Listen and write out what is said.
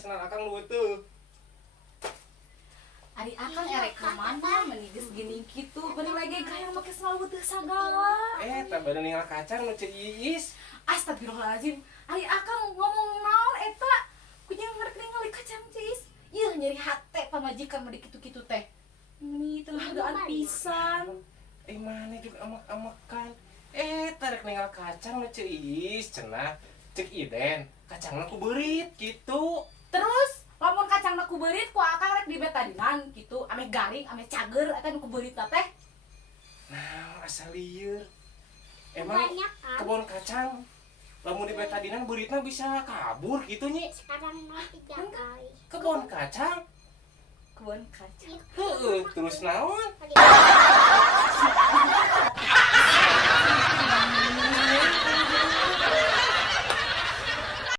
senang akang lu tuh. Ari akang erek kemana meniges gini gitu. Bener lagi gaya make selalu teu sagala. Tak bener ninggal kacang nu ceu Iis. Astagfirullahaladzim. Ari akang ngomong naon eta? Kunyang ngarek ningali kacang Cis. Ieu nyeri hate pamajikan mah dikitu-kitu teh. Ini teu hargaan pisan. Mana juga amak-amakan. Tarik ninggal kacang nu ceu Iis cenah. Cek Iden, kacangna ku beurit gitu. Terus lamun kacangna ku beurit ku akang rek di betadinan gitu, ame garing, ame cager eta nu ku beuritna teh. Nah, asal lieur. Emang Banyak kan? kebon kacang lamun di betadinan beuritna bisa kabur gitu nyi. Sekarang mah 3 kali. Kebon kacang. Kebun kacang. Heeh, terus naon? Tadi